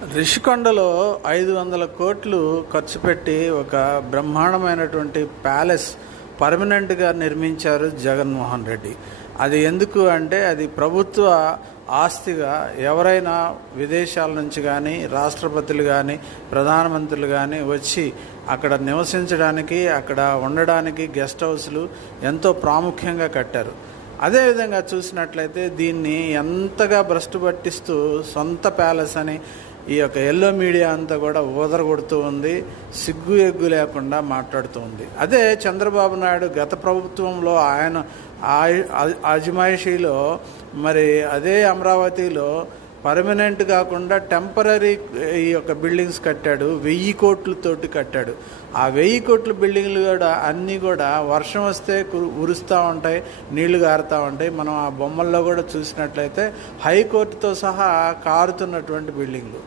రిషికొండలో 500 కోట్లు ఖర్చు పెట్టి ఒక బ్రహ్మాండమైనటువంటి ప్యాలెస్ పర్మనెంట్గా నిర్మించారు జగన్మోహన్ రెడ్డి. అది ఎందుకు అంటే అది ప్రభుత్వ ఆస్తిగా ఎవరైనా విదేశాల నుంచి కానీ రాష్ట్రపతులు కానీ ప్రధానమంత్రులు కానీ వచ్చి అక్కడ నివసించడానికి అక్కడ ఉండడానికి గెస్ట్ హౌస్లు ఎంతో ప్రాముఖ్యంగా కట్టారు. అదేవిధంగా చూసినట్లయితే దీన్ని ఎంతగా భ్రష్టు పట్టిస్తూ సొంత ప్యాలెస్ అని ఈ యొక్క ఎల్లో మీడియా అంతా కూడా ఊదరగొడుతూ ఉంది, సిగ్గు ఎగ్గు లేకుండా మాట్లాడుతూ ఉంది. అదే చంద్రబాబు నాయుడు గత ప్రభుత్వంలో ఆయన అజమాయిషీలో మరి అదే అమరావతిలో పర్మనెంట్ కాకుండా టెంపరీ ఈ యొక్క బిల్డింగ్స్ కట్టాడు. 1000 కోట్లతోటి కట్టాడు. ఆ 1000 కోట్ల బిల్డింగ్లు కూడా అన్నీ కూడా వర్షం వస్తే ఉరుస్తూ ఉంటాయి, నీళ్లు గారుతూ ఉంటాయి. మనం ఆ బొమ్మల్లో కూడా చూసినట్లయితే హైకోర్టుతో సహా కారుతున్నటువంటి బిల్డింగ్లు.